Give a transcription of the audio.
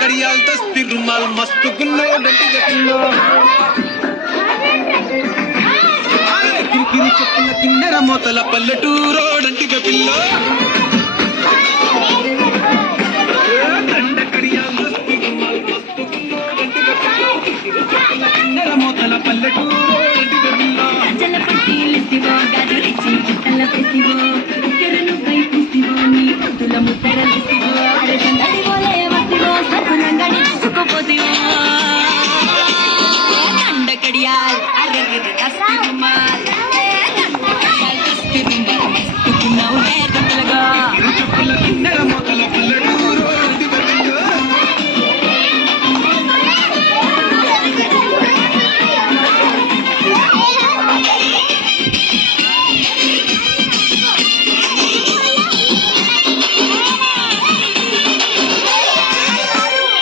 कड़ियाल दस्ती रुमाल मस्त गुल्लो डंडी गटिल्लो కిరికిరి చెప్పుల కిన్నెర మోతల పల్లెటూరో డంటి గపిల్లో దండ కడియాల్ దస్తి రుమాల్ మస్తు గుల్లో డంటి గపిల్లో కిరికిరి చెప్పుల కిన్నెర మోతల పల్లెటూరో డంటి గపిల్లో జల పట్టీలిసివో గదురిచి గిట్టల పెసివో కెరను పై పుసివో నీ ముద్దుల ముద్దరలిసివో అరగండడి బోలే వసివో సరునంగడి చుసుకోపోతివో దండ కడియాల్ అరగది దస్తి రుమాల్ दस्ती